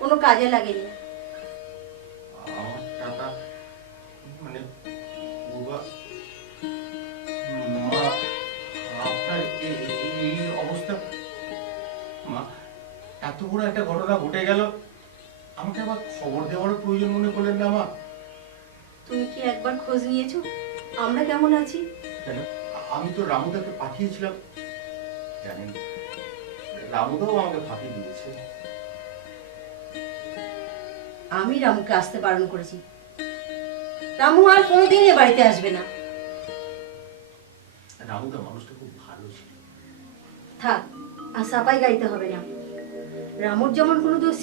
কোনো কাজে লাগেনি। আমার টাকা মানে পূর্বা, মা আপনার এই অবস্থা, মা এত বড় একটা ঘটনা ঘটে গেল, আমাকে আবার খবর দেওয়ারও প্রয়োজন মনে করলেন না মা? তুমি কি একবার খোঁজ নিয়েছো আমরা কেমন আছি? কেন, আমি তো রামুদাকে পাঠিয়েছিলাম, জানেন রামুদাও আমাকে ফাঁকি দিয়েছে। আমি রামুকে আসতে বারণ করেছি। রামু আর কোনোদিন এ বাড়িতে আসবে না। রামুদা মানুষটা খুব ভালো ছিল। থাক, আর সাপাই গাইতে হবে না। রামুর যেমন কোনো দোষ